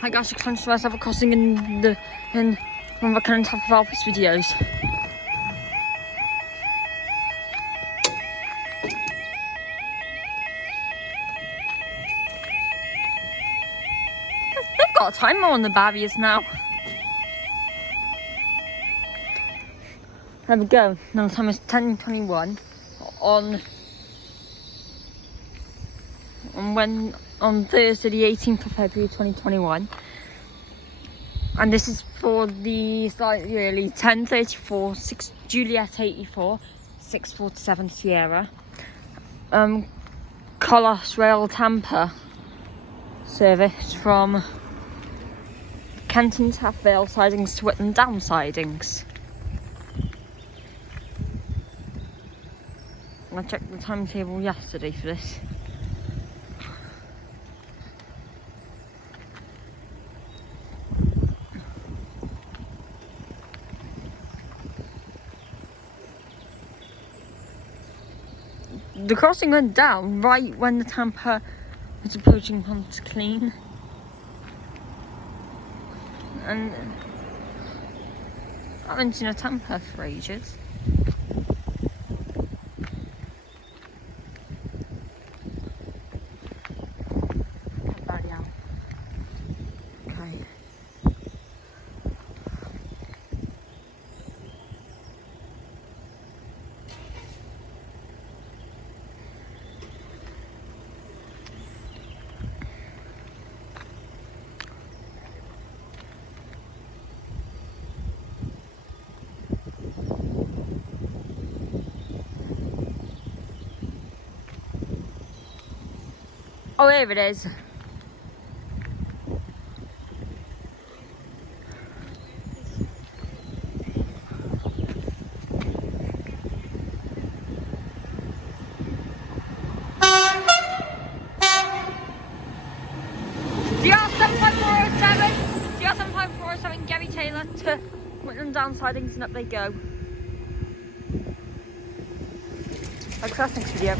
Hi guys, I transfer myself crossing in one of the current top of office videos. They've got a timer on the barriers now. There we go. Now the time is 10:21 on Thursday the 18th of February 2021, and this is for the slightly early 10:34 6 Juliet 84 647 Sierra Colos Rail Tampa service from Kenton Taff Vale sidings to Whitland Down sidings. I checked the timetable yesterday for this. The crossing went down right when the Tampa was approaching Pontyclean, and I haven't seen a Tampa for ages. Okay. Oh, here it is. GR7407 Gary Taylor to Whitland Down sidings, and up they go. Thanks for the next video.